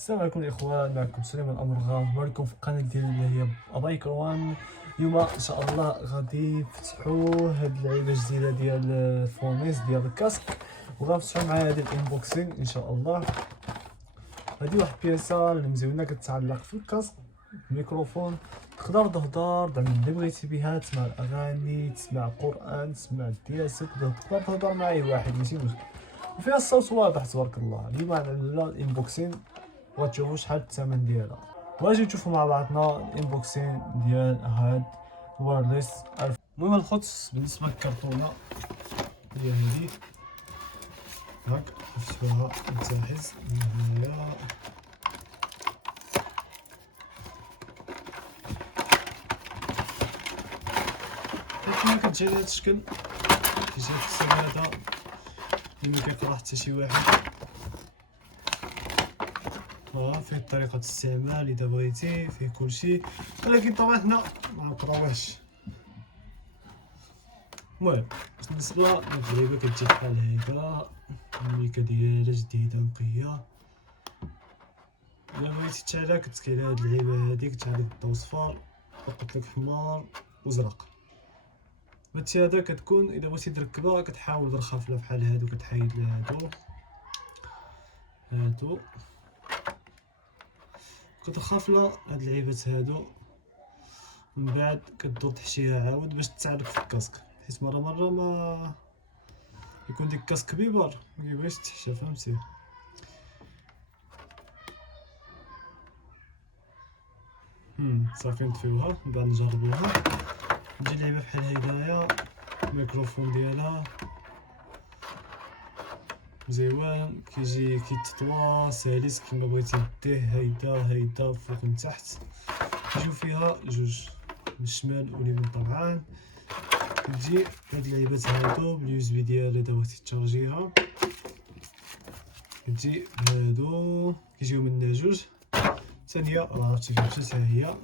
السلام عليكم الاخوان، معكم سليمان الامرغا. معكم في القناه ديالي اللي هي ابايك روان. اليوم ان شاء الله غادي نفتحوا هاد اللعيبه الجديده ديال الفونيس ديال الكاسك، وغنفتحوا مع هذه الانبوكسينغ ان شاء الله. هذه واحد البياسه اللي مزيونه كتعلق في الكاسك، الميكروفون، تقدر تهضر زعما اللي بغيتي بها، تسمع الاغاني، تسمع القران، تسمع دياسك، تقدر تهضر مع اي واحد ماشي مشكل، وفيها الصوت واضح تبارك الله. اليوم عندنا الانبوكسينغ وتشوفوا شحال الثمن ديالها، واجي نشوفوا مع بعضنا الانبوكسين ديال هاد الوايرلس. المهم الخص بالنسبه للكرتونه هي هذه، هاك شفتوها متاحز من هنايا. كما كتجي على هاد الشكل، كيجي في السلاده اللي ما كيقرا حتى شي واحد. فيه طريقة الاستعمال إذا بغيتي، فيه كلشي، ولكن طبعا حنا منقراوهش. المهم بالنسبة لهاد اللعيبة كتجي بحال هكا، الميكا ديالها جديدة نقية. إلا بغيتي تشعلها كتسكيلها هاد اللعيبة هادي، كتعلق الضو صفار وقلت لك حمار وزرق. هادشي هذا كتكون إذا بغيتي تركبها كتحاول بالخافلة بحال هادو، كتحيد هادو كتخافلة هاد اللعيبات هادو، من بعد كدور تحشيها عاود باش تعلق في الكاسك، حيت مرة ما يكون ديك الكاسك بيبر ما كيبغيش تحشى، فهمتي؟ صافي نطفيوها من بعد نجربوها. تجي اللعيبه بحال هكذايا، الميكروفون ديالها مزيوان، كيجي كيتطوى سلس كيما بغيتي ديه، هيدا فوق من تحت. كيجيو فيها جوج، من الشمال واليمين طبعا. كتجي هاد اللعيبات هادو باليو اس بي ديالها اذا بغيتي تشارجيها، كتجي هادو كيجيو منها جوج. ثانيه راه عرفتي فهمتي، حتى هي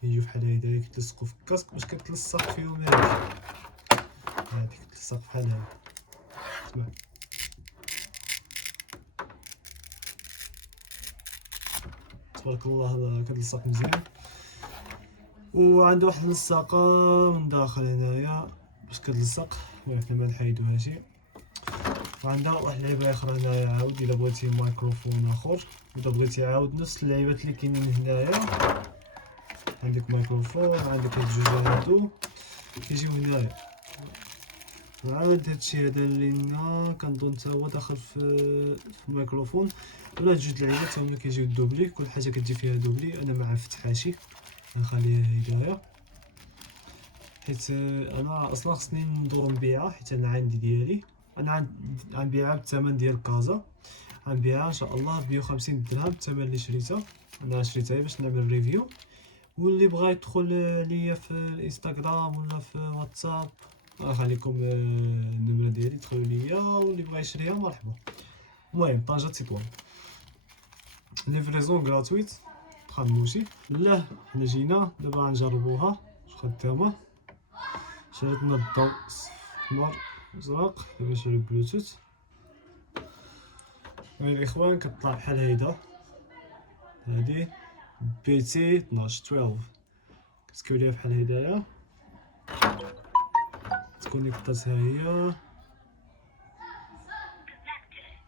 كيجيو بحال هكذا كيتلصقوا في الكاسك باش كتلصق فيهم هاديك كتلصق بحال هكا. اسمع تبارك الله كتلصق مزيان، وعنده واحد اللصاقه من داخل هنايا باش كتلصق. المهم حنا ما نحيدوهاش. وعندها واحد اللعيبه اخرى هنايا عاود الا بغيتي مايكروفون اخر، الا بغيتي عاود نفس اللعيبات اللي كاينين هنايا، عندك ميكروفون، عندك هاد الجوج هادو كيجيو هنايا. وعاد هادشي هذا اللي هنا كنظن حتى هو داخل في الميكروفون. ولا جوج لعيبات تا هما كيجيو دوبلي، كل حاجه كتجي فيها دوبلي. انا ما فتحهاشي، غنخليها هكايا، حيت انا اصلا خصني ندور نبيعها، حيت انا عندي ديالي. انا غنبيعها بالثمن ديال كازا، غنبيعها ان شاء الله ب 150 درهم الثمن اللي شريتها. انا شريتها باش نعمل ريفيو، واللي بغى يدخل ليا في الانستغرام ولا في واتساب غنخليكم النمره ديالي، دخلوا ليا، واللي بغى يشريها مرحبا. المهم طنجة تطوان، ليفريزون غراتويت تخدموشي. لا حنا جينا دابا غنجربوها واش خدامه. شريتنا الضوء احمر وزرق، دابا نشري بلوتوث. المهم الاخوان كتطلع بحال هيدا، هادي بي تي 12 كتسكيو ليها بحال هدايا، تكونيكطات ها هي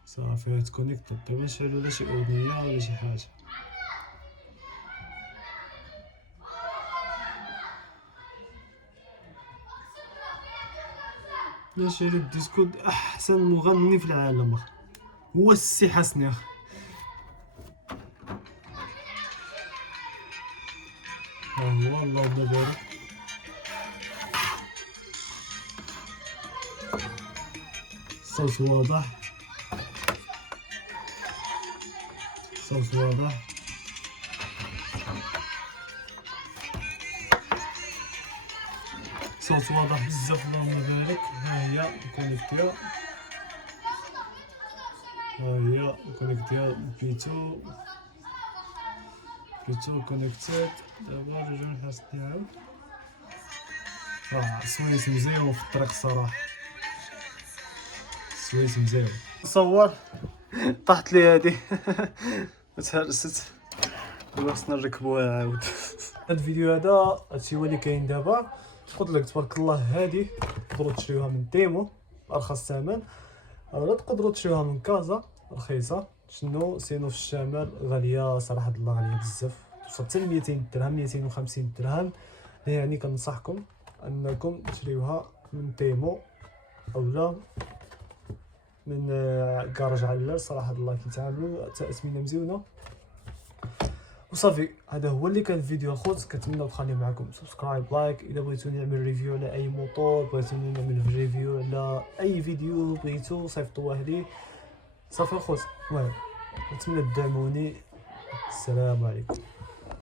صافي تكونيكطات. دابا نشعلو ولا شي اغنيه ولا شي حاجه. نشري الديسكو احسن مغني في العالم هو السي حسني. ها هو اللهم بارك. الصوت واضح، الصوت واضح. الصوت واضح بزاف اللهم بارك. ها هي كونيكتيها، ها هي كونيكتيها بيتو كونيكتيد. دابا نرجعو نحاسب عاود. سويت مزيان في الطريق الصراحه، سويت مزيان. نصور طاحت لي هادي تهرست دابا خصنا نركبوها عاود. هاد الفيديو هذا هادشي هو اللي كاين دابا. قلت لك تبارك الله هادي تقدروا تشريوها من تيمو بارخص ثمن، ولا تقدروا تشريوها من كازا رخيصه. شنو سينو في الشمال غاليه صراحه الله، غاليه بزاف، توصل حتى ل 200 درهم 250 درهم. يعني كنصحكم انكم تشريوها من تيمو اولا من كراج علال. صراحه الله كيتعاملوا تأثمنه مزيونه وصافي. هذا هو اللي كان الفيديو الخوت. كنتمنى تخلي معكم سبسكرايب لايك. اذا بغيتوني نعمل ريفيو على اي موتور، بغيتوني نعمل ريفيو على اي فيديو بغيتو صيفطوه لي صافي الخوت. المهم نتمنى تدعموني. السلام عليكم.